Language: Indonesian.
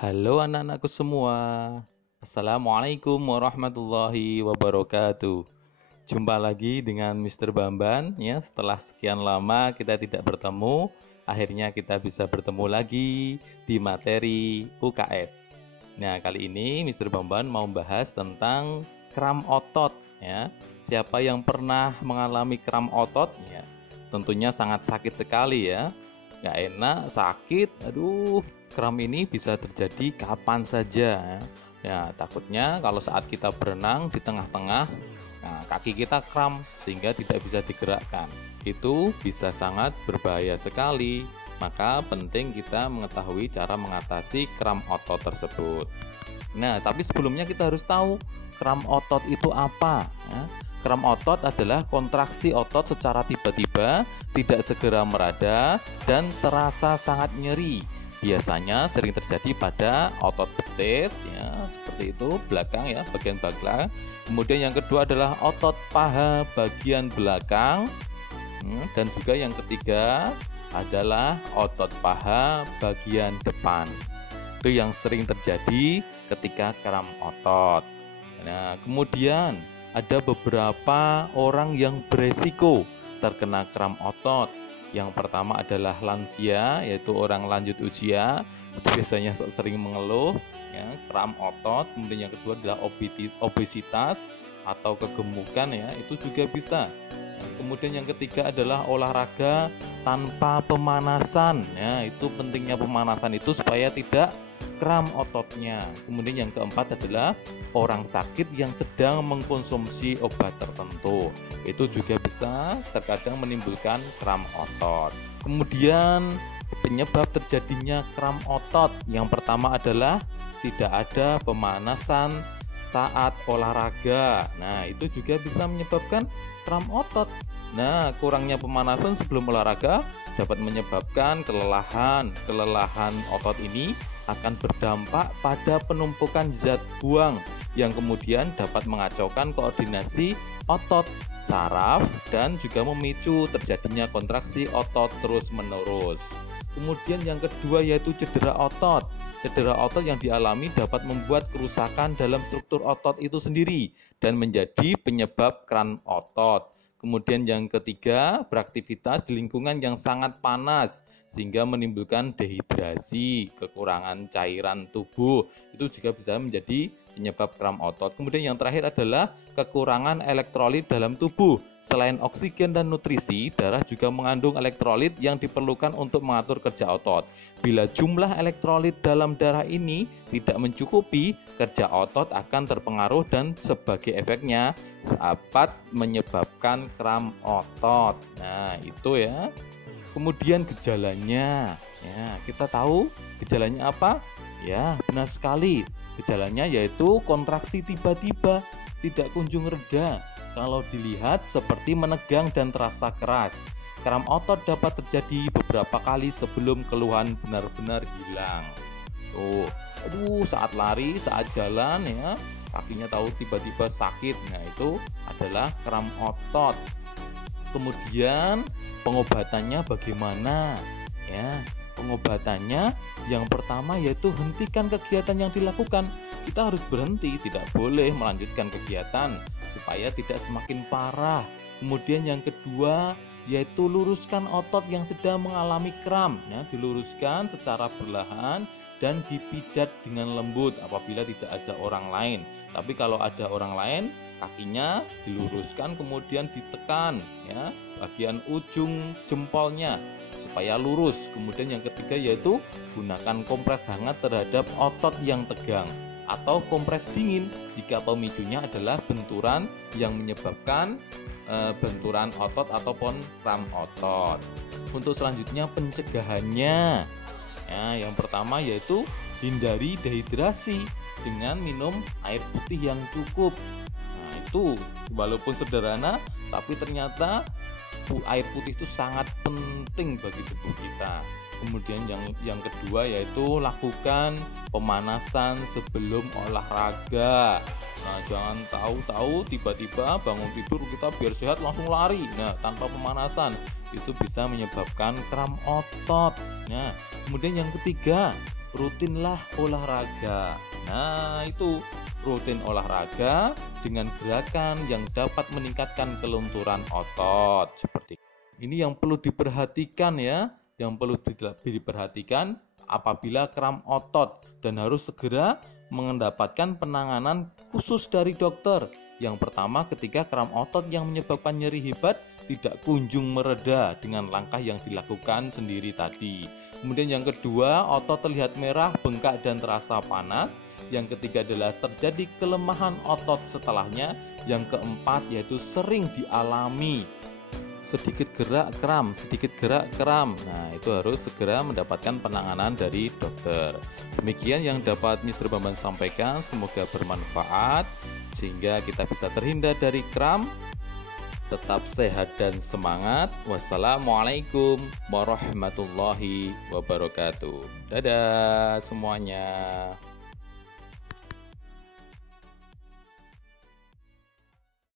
Halo anak-anakku semua. Assalamualaikum warahmatullahi wabarakatuh. Jumpa lagi dengan Mr. Bamban ya. Setelah sekian lama kita tidak bertemu, akhirnya kita bisa bertemu lagi di materi UKS. Nah, kali ini Mr. Bamban mau membahas tentang kram otot ya. Siapa yang pernah mengalami kram otot ya? Tentunya sangat sakit sekali ya. Nggak enak, sakit, aduh. Kram ini bisa terjadi kapan saja. Ya, takutnya kalau saat kita berenang di tengah-tengah, nah, kaki kita kram sehingga tidak bisa digerakkan. Itu bisa sangat berbahaya sekali. Maka penting kita mengetahui cara mengatasi kram otot tersebut. Nah, tapi sebelumnya kita harus tahu kram otot itu apa. Ya. Kram otot adalah kontraksi otot secara tiba-tiba, tidak segera mereda, dan terasa sangat nyeri. Biasanya sering terjadi pada otot betis ya, seperti itu, belakang ya, bagian belakang. Kemudian yang kedua adalah otot paha bagian belakang. Dan juga yang ketiga adalah otot paha bagian depan. Itu yang sering terjadi ketika kram otot. Nah, kemudian ada beberapa orang yang beresiko terkena kram otot. Yang pertama adalah lansia, yaitu orang lanjut usia, itu biasanya sering mengeluh ya, kram otot. Kemudian yang kedua adalah obesitas atau kegemukan ya, itu juga bisa. Kemudian yang ketiga adalah olahraga tanpa pemanasan ya, itu pentingnya pemanasan itu supaya tidak kram ototnya. Kemudian yang keempat adalah orang sakit yang sedang mengkonsumsi obat tertentu, itu juga bisa terkadang menimbulkan kram otot. Kemudian penyebab terjadinya kram otot yang pertama adalah tidak ada pemanasan saat olahraga. Nah, itu juga bisa menyebabkan kram otot. Nah, kurangnya pemanasan sebelum olahraga dapat menyebabkan kelelahan. Kelelahan otot ini akan berdampak pada penumpukan zat buang yang kemudian dapat mengacaukan koordinasi otot, saraf, dan juga memicu terjadinya kontraksi otot terus-menerus. Kemudian yang kedua yaitu cedera otot. Cedera otot yang dialami dapat membuat kerusakan dalam struktur otot itu sendiri dan menjadi penyebab kram otot. Kemudian yang ketiga, beraktivitas di lingkungan yang sangat panas sehingga menimbulkan dehidrasi, kekurangan cairan tubuh. Itu juga bisa menjadi penyebab kram otot. Kemudian yang terakhir adalah kekurangan elektrolit dalam tubuh. Selain oksigen dan nutrisi, darah juga mengandung elektrolit yang diperlukan untuk mengatur kerja otot. Bila jumlah elektrolit dalam darah ini tidak mencukupi, kerja otot akan terpengaruh dan sebagai efeknya dapat menyebabkan kram otot. Nah, itu ya. Kemudian gejalanya. Ya, kita tahu gejalanya apa? Ya, benar sekali. Gejalanya yaitu kontraksi tiba-tiba, tidak kunjung reda. Kalau dilihat seperti menegang dan terasa keras. Kram otot dapat terjadi beberapa kali sebelum keluhan benar-benar hilang. Tuh, saat lari, saat jalan ya, kakinya tahu tiba-tiba sakit. Nah, itu adalah kram otot. Kemudian pengobatannya bagaimana? Ya, pengobatannya yang pertama yaitu hentikan kegiatan yang dilakukan. Kita harus berhenti, tidak boleh melanjutkan kegiatan supaya tidak semakin parah. Kemudian yang kedua yaitu luruskan otot yang sedang mengalami kram. Ya, diluruskan secara perlahan dan dipijat dengan lembut apabila tidak ada orang lain. Tapi kalau ada orang lain, kakinya diluruskan kemudian ditekan ya, bagian ujung jempolnya supaya lurus. Kemudian yang ketiga yaitu gunakan kompres hangat terhadap otot yang tegang atau kompres dingin jika pemicunya adalah benturan yang menyebabkan benturan otot ataupun kram otot. Untuk selanjutnya pencegahannya ya, yang pertama yaitu hindari dehidrasi dengan minum air putih yang cukup. Nah, itu walaupun sederhana tapi ternyata air putih itu sangat penting bagi tubuh kita. Kemudian yang kedua yaitu lakukan pemanasan sebelum olahraga. Nah, jangan tahu-tahu tiba-tiba bangun tidur kita biar sehat langsung lari. Nah, tanpa pemanasan itu bisa menyebabkan kram otot. Nah, kemudian yang ketiga rutinlah olahraga. Nah, itu rutin olahraga dengan gerakan yang dapat meningkatkan kelenturan otot seperti ini yang perlu diperhatikan ya, yang perlu diperhatikan apabila kram otot dan harus segera mendapatkan penanganan khusus dari dokter. Yang pertama, ketika kram otot yang menyebabkan nyeri hebat tidak kunjung mereda dengan langkah yang dilakukan sendiri tadi. Kemudian yang kedua, otot terlihat merah, bengkak dan terasa panas. Yang ketiga adalah terjadi kelemahan otot setelahnya. Yang keempat yaitu sering dialami sedikit gerak kram. Nah, itu harus segera mendapatkan penanganan dari dokter. Demikian yang dapat Mr. Bambang sampaikan, semoga bermanfaat sehingga kita bisa terhindar dari kram. Tetap sehat dan semangat. Wassalamualaikum warahmatullahi wabarakatuh. Dadah semuanya.